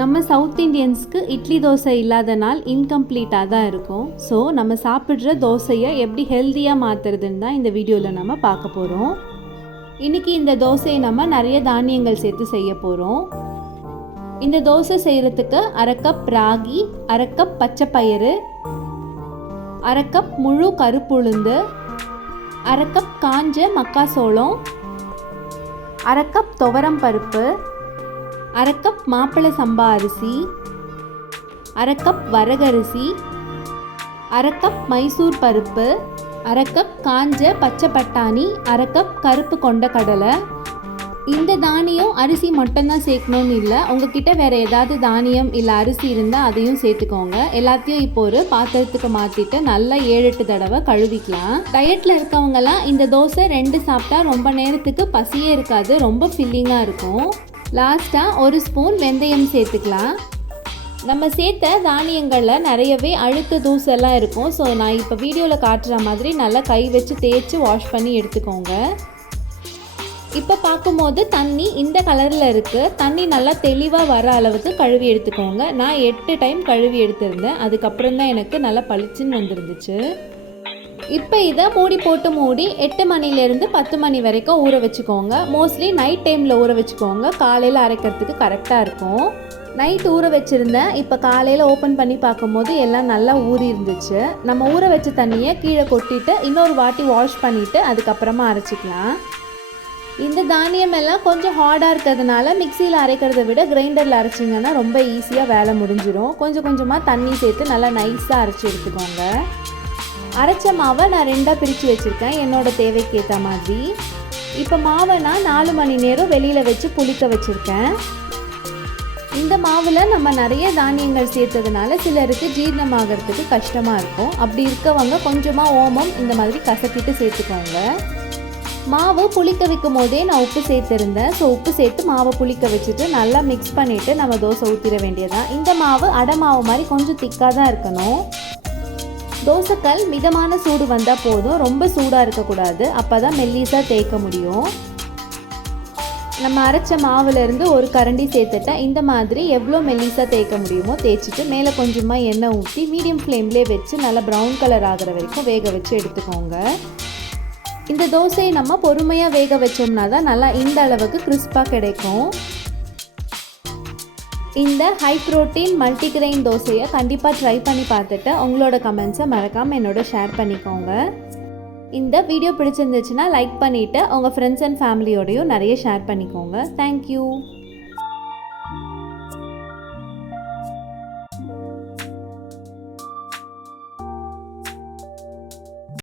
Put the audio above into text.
நம்ம சவுத் இண்டியன்ஸ்க்கு இட்லி தோசை இல்லாத நாள் இன்கம்ப்ளீட்டாக தான் இருக்கும். ஸோ நம்ம சாப்பிட்ற தோசையை எப்படி ஹெல்த்தியாக மாற்றுறதுன்னு தான் இந்த வீடியோவில் நம்ம பார்க்க போகிறோம். இன்றைக்கி இந்த தோசையை நம்ம நிறைய தானியங்கள் சேர்த்து செய்ய போகிறோம். இந்த தோசை செய்கிறதுக்கு 1/2 கப் ராகி, 1/2 கப் பச்சை பயிறு, 1/2 கப் முழு கருப்புளுந்து, 1/2 கப் காஞ்ச மக்காசோளம், 1/2 கப் துவரம் பருப்பு, 1/2 கப் மாப்பிளை சம்பா அரிசி, 1/2 கப் வரகரிசி, 1/2 கப் மைசூர் பருப்பு, 1/2 கப் காஞ்ச பச்சை பட்டாணி, 1/2 கப் கருப்பு கொண்ட கடலை. இந்த தானியம் அரிசி மட்டும்தான் சேர்க்கணும்னு இல்லை, உங்ககிட்ட வேறு ஏதாவது தானியம் இல்லை அரிசி இருந்தால் அதையும் சேர்த்துக்கோங்க. எல்லாத்தையும் இப்போ ஒரு பாத்திரத்துக்கு மாற்றிட்டு நல்லா 7-8 தடவை கழுவிக்கலாம். டயட்டில் இருக்கவங்கலாம் இந்த தோசை 2 சாப்பிட்டா ரொம்ப நேரத்துக்கு பசியே இருக்காது, ரொம்ப ஃபில்லிங்காக இருக்கும். லாஸ்ட்டாக 1 ஸ்பூன் வெந்தயம் சேர்த்துக்கலாம். நம்ம சேர்த்த தானியங்களில் நிறையவே அழுக்கு தூசெல்லாம் இருக்கும். ஸோ நான் இப்போ வீடியோவில் காட்டுற மாதிரி நல்லா கை வச்சு தேய்ச்சி வாஷ் பண்ணி எடுத்துக்கோங்க. இப்போ பார்க்கும்போது தண்ணி இந்த கலரில் இருக்குது. தண்ணி நல்லா தெளிவாக வர அளவுக்கு கழுவி எடுத்துக்கோங்க. நான் 8 டைம் கழுவி எடுத்திருந்தேன். அதுக்கப்புறம் தான் எனக்கு நல்லா பளிச்சுன்னு வந்துருந்துச்சு. இப்போ இதை மூடி 8 மணிலேருந்து 10 மணி வரைக்கும் ஊற வச்சுக்கோங்க. மோஸ்ட்லி நைட் டைமில் ஊற வச்சுக்கோங்க, காலையில் அரைக்கிறதுக்கு கரெக்டாக இருக்கும். நைட் ஊற வச்சுருந்தேன். இப்போ காலையில் ஓப்பன் பண்ணி பார்க்கும்போது எல்லாம் நல்லா ஊறி இருந்துச்சு. நம்ம ஊற வச்ச தண்ணியை கீழே கொட்டிட்டு இன்னொரு வாட்டி வாஷ் பண்ணிவிட்டு அதுக்கப்புறமா அரைச்சிக்கலாம். இந்த தானியம் எல்லாம் கொஞ்சம் ஹார்டாக இருக்கிறதுனால மிக்சியில் அரைக்கிறத விட கிரைண்டரில் அரைச்சிங்கன்னா ரொம்ப ஈஸியாக வேலை முடிஞ்சிடும். கொஞ்சம் கொஞ்சமாக தண்ணி சேர்த்து நல்லா நைஸாக அரைச்சி எடுத்துக்கோங்க. அரைச்ச மாவை நான் 2ஆக பிரித்து வச்சுருக்கேன், என்னோடய தேவைக்கு ஏற்ற மாதிரி. இப்போ மாவை நான் 4 மணி நேரம் வெளியில் வச்சு புளிக்க வச்சுருக்கேன். இந்த மாவில் நம்ம நிறைய தானியங்கள் சேர்த்ததுனால சிலருக்கு ஜீரணமாகறதுக்கு கஷ்டமாக இருக்கும். அப்படி இருக்கவங்க கொஞ்சமாக ஓமம் இந்த மாதிரி கசக்கிட்டு சேர்த்துக்கோங்க. மாவு புளிக்க வைக்கும் போதே நான் உப்பு சேர்த்துருந்தேன். ஸோ உப்பு சேர்த்து மாவை புளிக்க வச்சுட்டு நல்லா மிக்ஸ் பண்ணிவிட்டு நம்ம தோசை ஊற்றிட வேண்டியதான். இந்த மாவு அடை மாவு மாதிரி கொஞ்சம் திக்காக தான் இருக்கணும். தோசைக்கல் மிதமான சூடு வந்தால் போதும், ரொம்ப சூடாக இருக்கக்கூடாது, அப்போ தான் மெல்லிஸாக தேய்க்க முடியும். நம்ம அரைச்ச மாவுலேருந்து ஒரு கரண்டி சேர்த்துட்டா இந்த மாதிரி எவ்வளோ மெல்லிஸாக தேய்க்க முடியுமோ தேய்ச்சிட்டு மேலே கொஞ்சமாக எண்ணெய் ஊற்றி மீடியம் ஃப்ளேம்லேயே வச்சு நல்லா ப்ரௌன் கலர் ஆகிற வரைக்கும் வேக வச்சு எடுத்துக்கோங்க. இந்த தோசையை நம்ம பொறுமையாக வேக வச்சோம்னா தான் நல்லா இந்த அளவுக்கு கிறிஸ்பாக கிடைக்கும். இந்த ஹை ப்ரோட்டீன் மல்டிகிரெயின் தோசையை கண்டிப்பாக ட்ரை பண்ணி பார்த்துட்டு உங்களோட கமெண்ட்ஸை மறக்காமல் என்னோட ஷேர் பண்ணிக்கோங்க. இந்த வீடியோ பிடிச்சிருந்துச்சுன்னா லைக் பண்ணிவிட்டு உங்கள் ஃப்ரெண்ட்ஸ் அண்ட் ஃபேமிலியோடையும் நிறைய ஷேர் பண்ணிக்கோங்க. தேங்க்யூ.